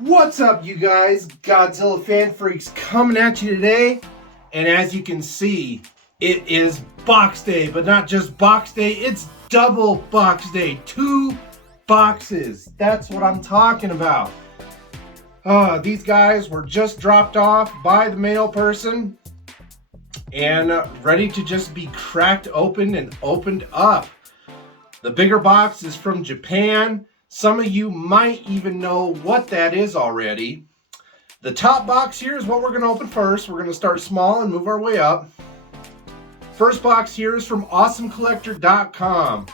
What's up, you guys? Godzilla Fan Freaks coming at you today. And as you can see, it is box day, but not just box day, it's double box day. 2 boxes. That's what I'm talking about. These guys were just dropped off by the mail person and ready to just be cracked open and opened up. The bigger box is from Japan. Some of you might even know what that is already. The top box here is what we're going to open first. We're going to start small and move our way up. First box here is from awesomecollector.com.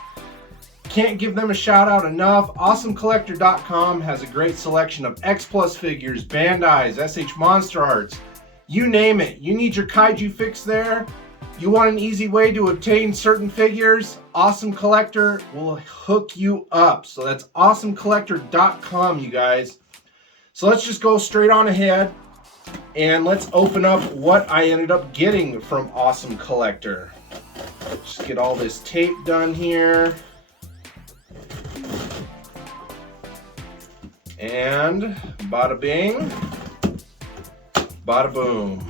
Can't give them a shout out enough. Awesomecollector.com has a great selection of X Plus figures, Bandai's, SH Monster Arts. You name it. You need your kaiju fix there. You want an easy way to obtain certain figures? Awesome Collector will hook you up. So that's awesomecollector.com, you guys. So let's just go straight on ahead and let's open up what I ended up getting from Awesome Collector. Just get all this tape done here. And bada bing, bada boom.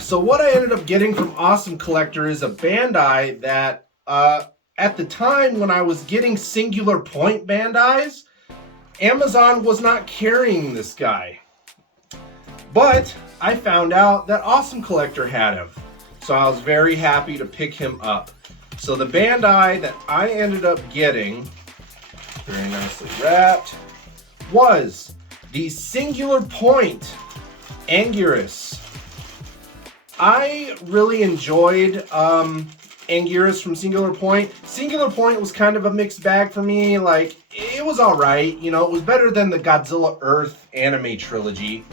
So what I ended up getting from Awesome Collector is a Bandai that at the time when I was getting Singular Point Bandais, Amazon was not carrying this guy. But I found out that Awesome Collector had him. So I was very happy to pick him up. So the Bandai that I ended up getting, very nicely wrapped, was the Singular Point Anguirus. I really enjoyed Anguirus from Singular Point. Singular Point was kind of a mixed bag for me. Like, it was alright. You know, it was better than the Godzilla Earth anime trilogy,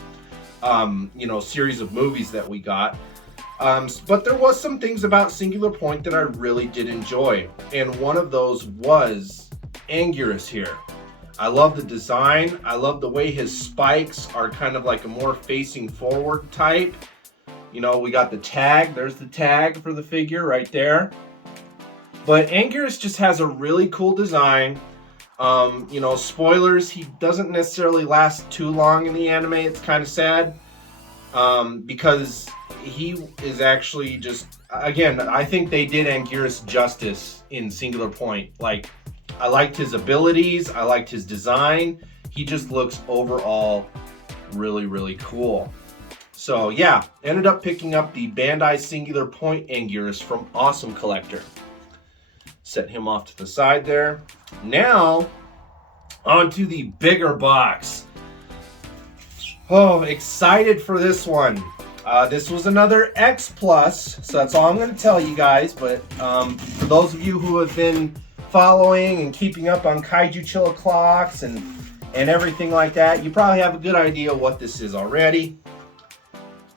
series of movies that we got. But there was some things about Singular Point that I really did enjoy. And one of those was Anguirus here. I love the design. I love the way his spikes are kind of like a more facing forward type. You know, we got the tag. There's the tag for the figure right there. But Anguirus just has a really cool design. Spoilers, he doesn't necessarily last too long in the anime. It's kind of sad. Because he is actually just, again, I think they did Anguirus justice in Singular Point. Like, I liked his abilities. I liked his design. He just looks overall really, really cool. So yeah, ended up picking up the Bandai Singular Point Anguirus from Awesome Collector. Set him off to the side there. Now, onto the bigger box. Oh, excited for this one. This was another X Plus, so that's all I'm going to tell you guys. But for those of you who have been following and keeping up on Kaiju Chillaclocks and everything like that, you probably have a good idea what this is already.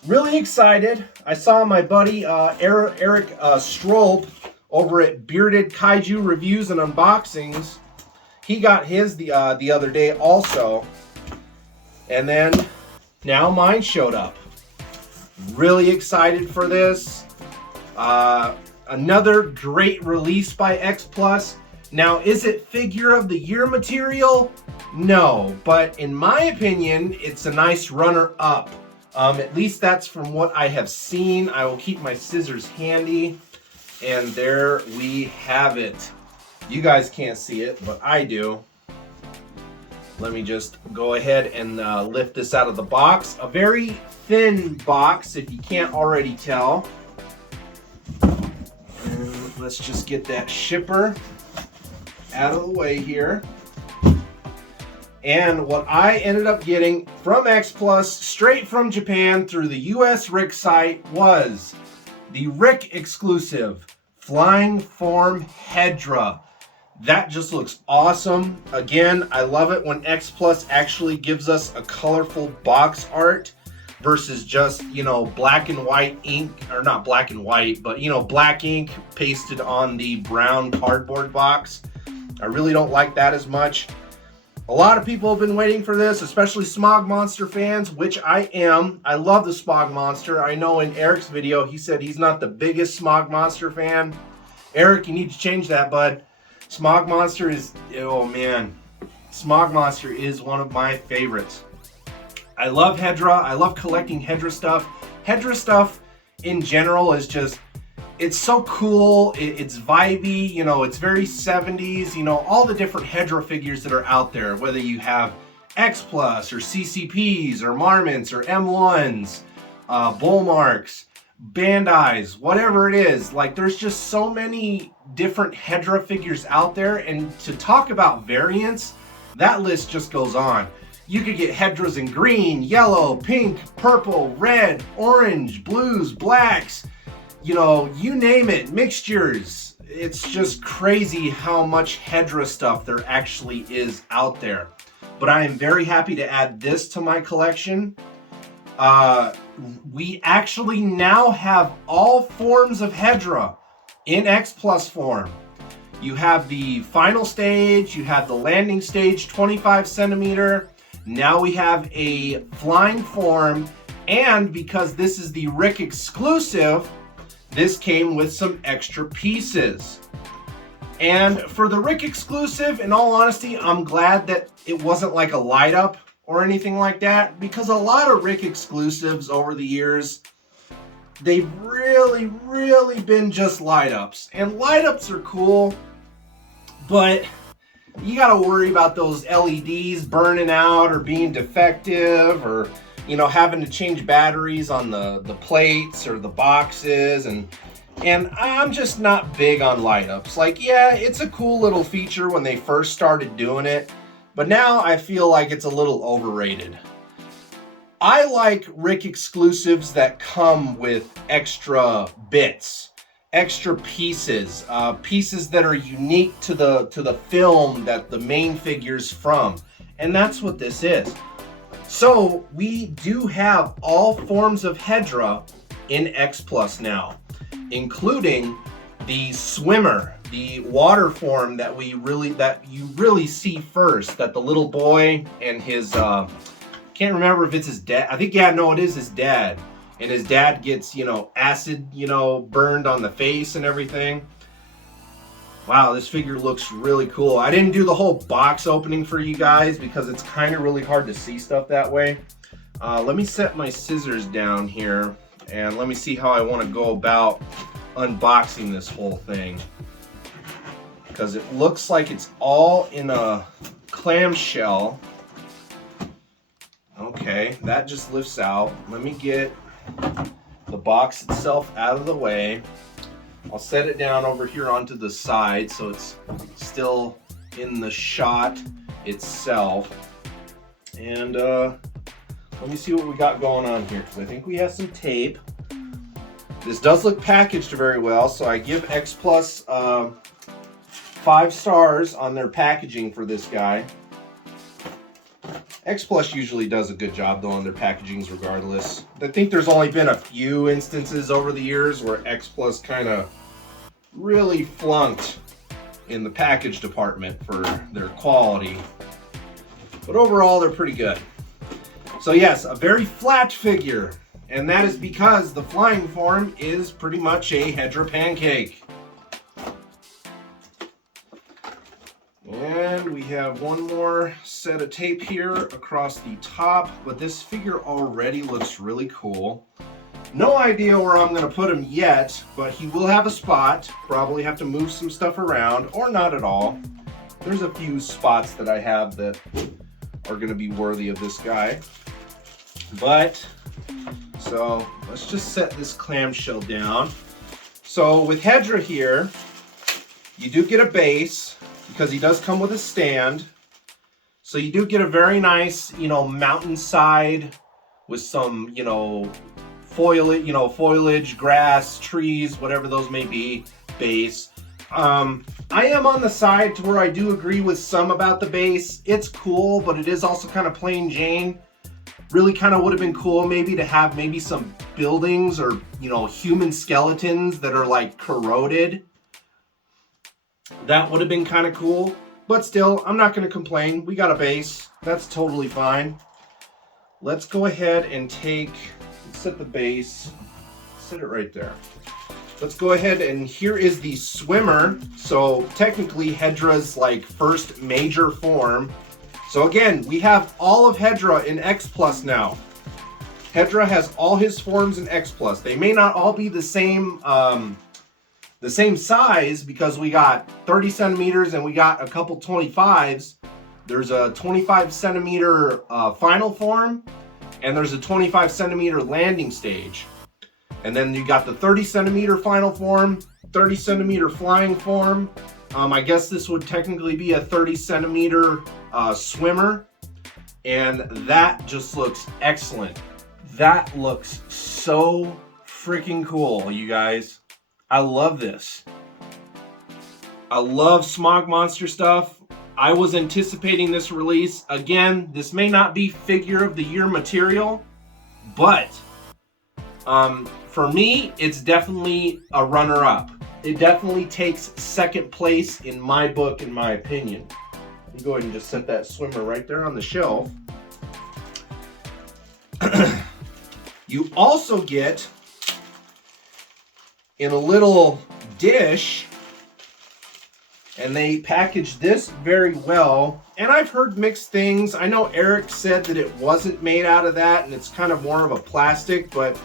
Really excited. I saw my buddy Eric Strolp over at Bearded Kaiju Reviews and Unboxings. He got his the other day also. And then now mine showed up. Really excited for this. Another great release by X Plus. Now, is it figure of the year material? No, but in my opinion, it's a nice runner-up. At least that's from what I have seen. I will keep my scissors handy. And there we have it. You guys can't see it, but I do. Let me just go ahead and lift this out of the box. A very thin box, if you can't already tell. And let's just get that shipper out of the way here. And what I ended up getting from X Plus, straight from Japan through the US Rick site, was the Rick exclusive Flying Form Hedra. That just looks awesome. Again, I love it when X Plus actually gives us a colorful box art versus just, black and white ink, or not black and white, but, black ink pasted on the brown cardboard box. I really don't like that as much. A lot of people have been waiting for this, especially Smog Monster fans, which I am. I love the Smog Monster. I know in Eric's video, he said he's not the biggest Smog Monster fan. Eric, you need to change that, bud. Smog Monster is, oh man, Smog Monster is one of my favorites. I love Hedra. I love collecting Hedra stuff. Hedra stuff in general is just, it's so cool. It's vibey, you know, it's very 70s, you know, all the different Hedra figures that are out there, whether you have X Plus or CCPs or Marmonts or M1s, Bullmarks, Bandais, whatever it is. Like, there's just so many different Hedra figures out there, and to talk about variants, that list just goes on. You could get Hedras in green, yellow, pink, purple, red, orange, blues, blacks, you know, you name it, mixtures. It's just crazy how much Hedra stuff there actually is out there. But I am very happy to add this to my collection. We actually now have all forms of Hedra in X Plus form. You have the final stage, you have the landing stage 25 centimeter. Now we have a flying form, and because this is the Rick exclusive, this came with some extra pieces. And for the Rick exclusive, in all honesty, I'm glad that it wasn't like a light up or anything like that, because a lot of Rick exclusives over the years, they've really been just light ups. And light ups are cool, but you gotta worry about those LEDs burning out or being defective, or, you know, having to change batteries on the plates or the boxes, and I'm just not big on light ups. Like, yeah, it's a cool little feature when they first started doing it, but now I feel like it's a little overrated. I like Rick exclusives that come with extra bits, extra pieces, pieces that are unique to the film that the main figure's from, and that's what this is. So we do have all forms of Hedra in X Plus now, including the swimmer, the water form that you really see first, that the little boy and his can't remember if it's his dad. I think, yeah, no, it is his dad. And his dad gets, you know, acid, you know, burned on the face and everything. Wow, this figure looks really cool. I didn't do the whole box opening for you guys because it's kind of really hard to see stuff that way. Let me set my scissors down here and let me see how I want to go about unboxing this whole thing, because it looks like it's all in a clamshell. Okay, that just lifts out. Let me get the box itself out of the way. I'll set it down over here onto the side so it's still in the shot itself. And let me see what we got going on here, because I think we have some tape. This does look packaged very well, so I give X Plus 5 stars on their packaging for this guy. X Plus usually does a good job though on their packagings regardless. I think there's only been a few instances over the years where X Plus kind of really flunked in the package department for their quality. But overall, they're pretty good. So yes, a very flat figure. And that is because the flying form is pretty much a Hedra pancake. And we have one more set of tape here across the top, but this figure already looks really cool. No idea where I'm going to put him yet, but he will have a spot. Probably have to move some stuff around, or not at all. There's a few spots that I have that are going to be worthy of this guy. But, so let's just set this clamshell down. So with Hedra here, you do get a base, because he does come with a stand. So you do get a very nice, you know, mountainside with some, you know, foliage, grass, trees, whatever those may be, base. I am on the side to where I do agree with some about the base. It's cool, but it is also kind of plain Jane. Really kind of would have been cool maybe to have maybe some buildings or, you know, human skeletons that are like corroded. That would have been kind of cool, but still, I'm not going to complain. We got a base. That's totally fine. Let's go ahead and set the base, set it right there. Let's go ahead, and here is the swimmer. So technically Hedra's like first major form. So again, we have all of Hedra in X Plus now. Hedra has all his forms in X Plus. They may not all be the same size because we got 30 centimeters and we got a couple 25s. There's a 25 centimeter final form, and there's a 25 centimeter landing stage. And then you got the 30 centimeter final form, 30 centimeter flying form. I guess this would technically be a 30 centimeter swimmer. And that just looks excellent. That looks so freaking cool, you guys. I love this. I love Smog Monster stuff. I was anticipating this release. Again, this may not be figure of the year material, but for me, it's definitely a runner-up. It definitely takes second place in my book, in my opinion. Let me go ahead and just set that swimmer right there on the shelf. You also get, in a little dish, and they packaged this very well. And I've heard mixed things. I know Eric said that it wasn't made out of that and it's kind of more of a plastic, but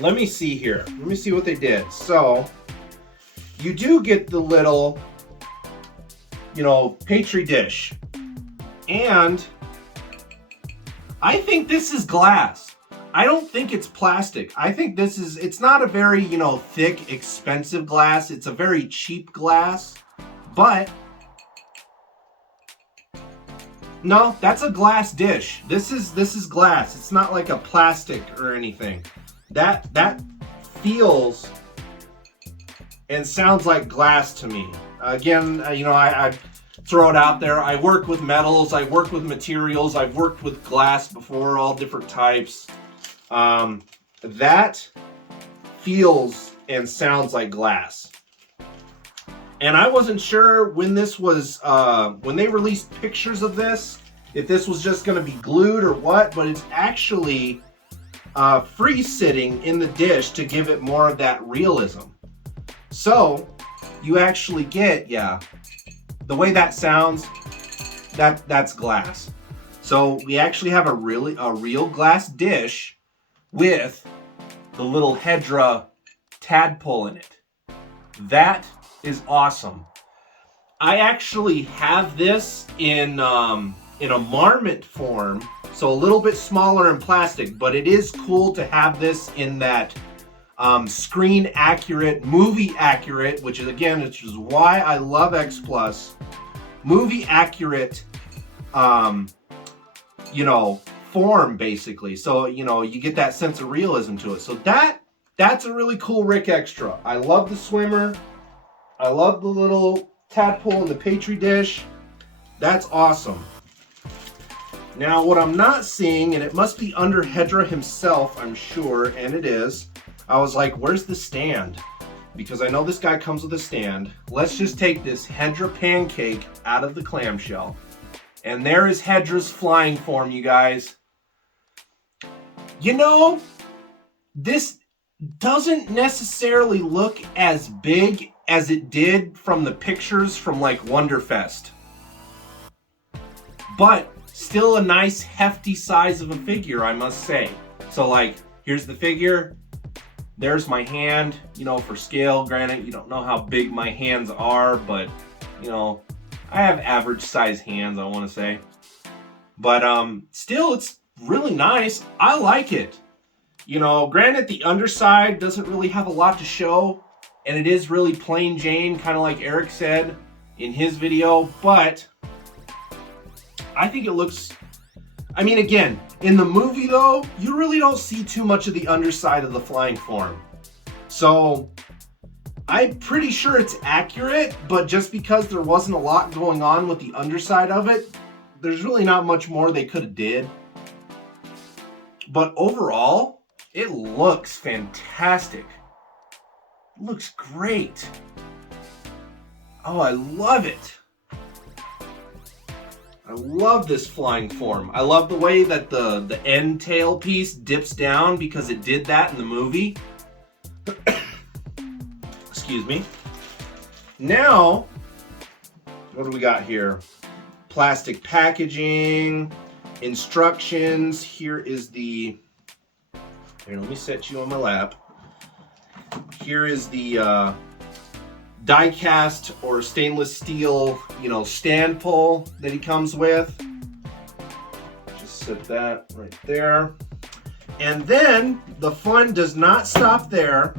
let me see here. Let me see what they did. So you do get the little, Petri dish. And I think this is glass. I don't think it's plastic. I think it's not a very, thick, expensive glass. It's a very cheap glass, but no, that's a glass dish. This is glass. It's not like a plastic or anything. That feels and sounds like glass to me. Again, I throw it out there. I work with metals. I work with materials. I've worked with glass before, all different types. That feels and sounds like glass. And I wasn't sure when this was, when they released pictures of this, if this was just going to be glued or what, but it's actually free sitting in the dish to give it more of that realism. So you actually get, the way that sounds, that's glass. So we actually have a real glass dish with the little Hedra tadpole in it. That is awesome. I actually have this in a marmot form, so a little bit smaller in plastic, but it is cool to have this in that screen accurate, movie accurate, which is why I love X Plus, movie accurate, form basically. So, you get that sense of realism to it. So that's a really cool Rick Extra. I love the swimmer. I love the little tadpole in the Petri dish. That's awesome. Now, what I'm not seeing, and it must be under Hedra himself, I'm sure, and it is. I was like, where's the stand? Because I know this guy comes with a stand. Let's just take this Hedra pancake out of the clamshell. And there is Hedra's flying form, you guys. This doesn't necessarily look as big as it did from the pictures from like Wonderfest. But still a nice hefty size of a figure, I must say. So like, here's the figure. There's my hand, for scale. Granted, you don't know how big my hands are, but, I have average size hands, I want to say. But still, it's really nice. I like it. Granted, the underside doesn't really have a lot to show, and it is really plain Jane, kind of like Eric said in his video, but I think it looks... again, in the movie though, you really don't see too much of the underside of the flying form. So, I'm pretty sure it's accurate, but just because there wasn't a lot going on with the underside of it, there's really not much more they could have did. But overall, it looks fantastic. It looks great. Oh, I love it. I love this flying form. I love the way that the end tail piece dips down because it did that in the movie. Excuse me. Now, what do we got here? plastic packaging, instructions. Here is the, here, let me set you on my lap. Here is the die cast or stainless steel, stand pull that he comes with. Just set that right there. And then the fun does not stop there,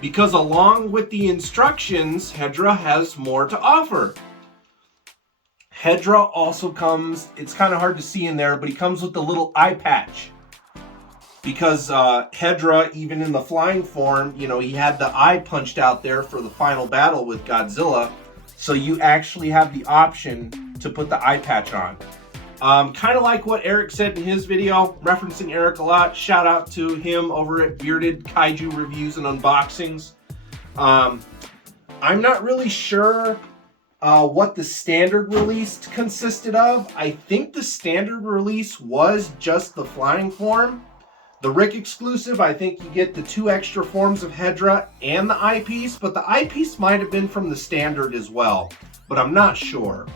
because along with the instructions, Hedra has more to offer. Hedra also comes, it's kind of hard to see in there, but he comes with the little eye patch. Because Hedra, even in the flying form, he had the eye punched out there for the final battle with Godzilla. So you actually have the option to put the eye patch on. Kind of like what Eric said in his video, referencing Eric a lot. Shout out to him over at Bearded Kaiju Reviews and Unboxings. I'm not really sure what the standard release consisted of. I think the standard release was just the flying form. The Rick exclusive, I think you get the 2 extra forms of Hedra and the eyepiece, but the eyepiece might have been from the standard as well, but I'm not sure.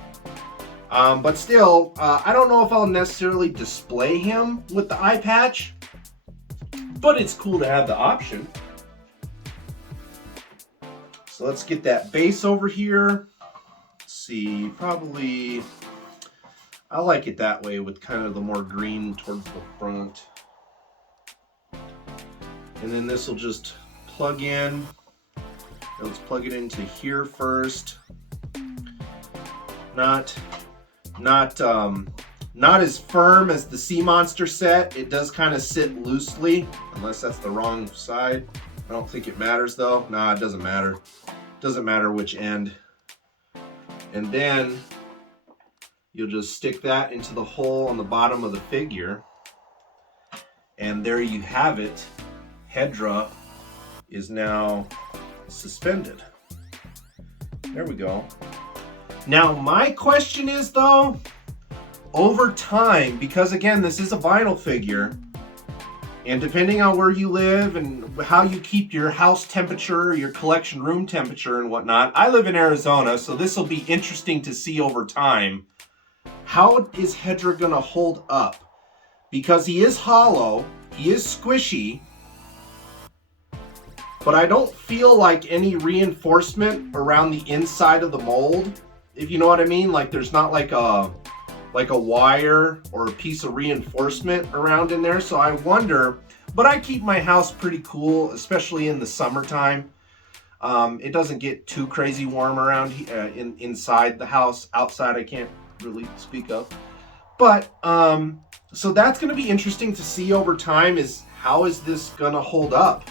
But still, I don't know if I'll necessarily display him with the eye patch, but it's cool to have the option. So let's get that base over here. Let's see, probably, I like it that way with kind of the more green towards the front. And then this will just plug in. Let's plug it into here first. Not as firm as the Sea Monster set. It does kind of sit loosely, unless that's the wrong side. I don't think it matters though. Nah, it doesn't matter. Doesn't matter which end. And then you'll just stick that into the hole on the bottom of the figure. And there you have it. Hedra is now suspended. There we go. Now my question is though, over time, because again, this is a vinyl figure, and depending on where you live and how you keep your house temperature, your collection room temperature and whatnot, I live in Arizona, so this will be interesting to see over time. How is Hedra gonna hold up? Because he is hollow, he is squishy, but I don't feel like any reinforcement around the inside of the mold, if you know what I mean. Like there's not like a wire or a piece of reinforcement around in there. So I wonder, but I keep my house pretty cool, especially in the summertime. It doesn't get too crazy warm around inside the house. Outside I can't really speak of. But so that's going to be interesting to see over time, is how is this going to hold up?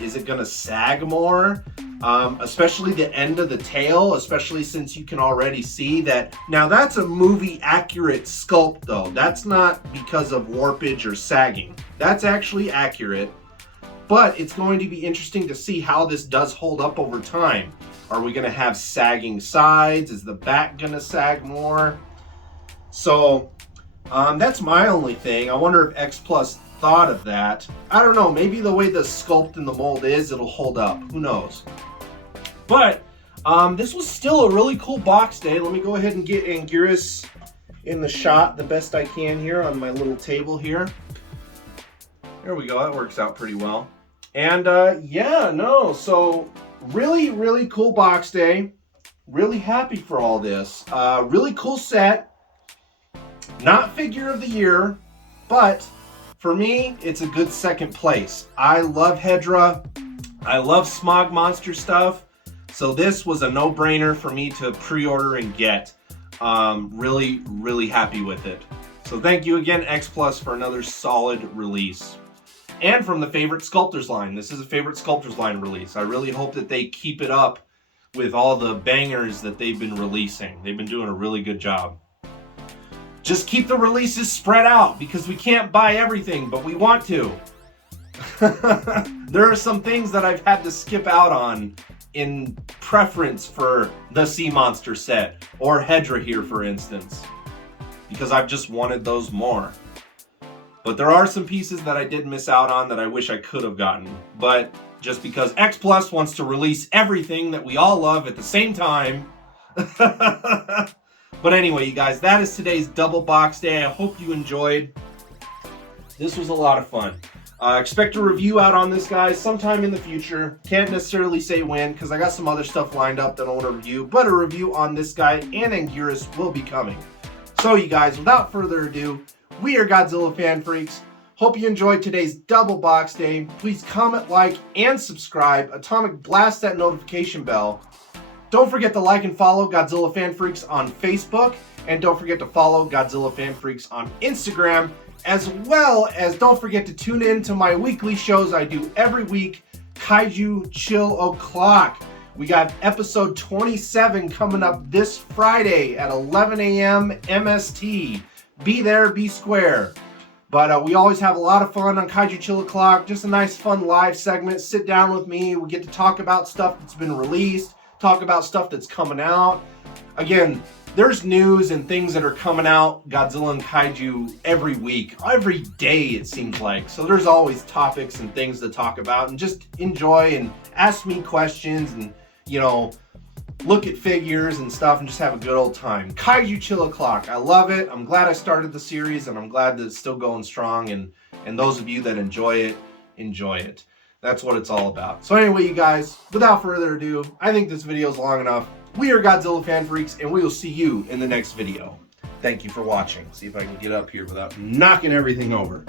Is it going to sag more? Especially the end of the tail, especially since you can already see that. Now that's a movie accurate sculpt though. That's not because of warpage or sagging. That's actually accurate. But it's going to be interesting to see how this does hold up over time. Are we going to have sagging sides? Is the back going to sag more? So that's my only thing. I wonder if X Plus thought of that. I don't know, maybe the way the sculpt in the mold is, it'll hold up. Who knows? But this was still a really cool box day. Let me go ahead and get Anguirus in the shot the best I can here on my little table here. There we go, that works out pretty well. And yeah, no, so really cool box day. Really happy for all this. Really cool set. Not figure of the year, but for me, it's a good second place. I love Hedra. I love Smog Monster stuff. So this was a no-brainer for me to pre-order and get. Really happy with it. So thank you again, X Plus, for another solid release. And from the Favorite Sculptors line. This is a Favorite Sculptors line release. I really hope that they keep it up with all the bangers that they've been releasing. They've been doing a really good job. Just keep the releases spread out, because we can't buy everything, but we want to. There are some things that I've had to skip out on in preference for the Sea Monster set, or Hedra here, for instance, because I've just wanted those more. But there are some pieces that I did miss out on that I wish I could have gotten. But just because X Plus wants to release everything that we all love at the same time, But anyway, you guys, that is today's double box day. I hope you enjoyed. This was a lot of fun. Expect a review out on this, guys, sometime in the future. Can't necessarily say when, because I got some other stuff lined up that I want to review, but a review on this guy and Anguirus will be coming. So, you guys, without further ado, we are Godzilla Fan Freaks. Hope you enjoyed today's double box day. Please comment, like, and subscribe. Atomic blast that notification bell. Don't forget to like and follow Godzilla Fan Freaks on Facebook. And don't forget to follow Godzilla Fan Freaks on Instagram. As well as don't forget to tune in to my weekly shows I do every week. Kaiju Chill O'Clock. We got episode 27 coming up this Friday at 11 a.m. MST. Be there, be square. But we always have a lot of fun on Kaiju Chill O'Clock. Just a nice fun live segment. Sit down with me. We get to talk about stuff that's been released. Talk about stuff that's coming out. Again, there's news and things that are coming out, Godzilla and Kaiju, every week. Every day, it seems like. So there's always topics and things to talk about. And just enjoy and ask me questions and, you know, look at figures and stuff and just have a good old time. Kaiju Chill O'Clock. I love it. I'm glad I started the series, and I'm glad that it's still going strong. And those of you that enjoy it, enjoy it. That's what it's all about. So anyway, you guys, without further ado, I think this video is long enough. We are Godzilla Fan Freaks, and we will see you in the next video. Thank you for watching. See if I can get up here without knocking everything over.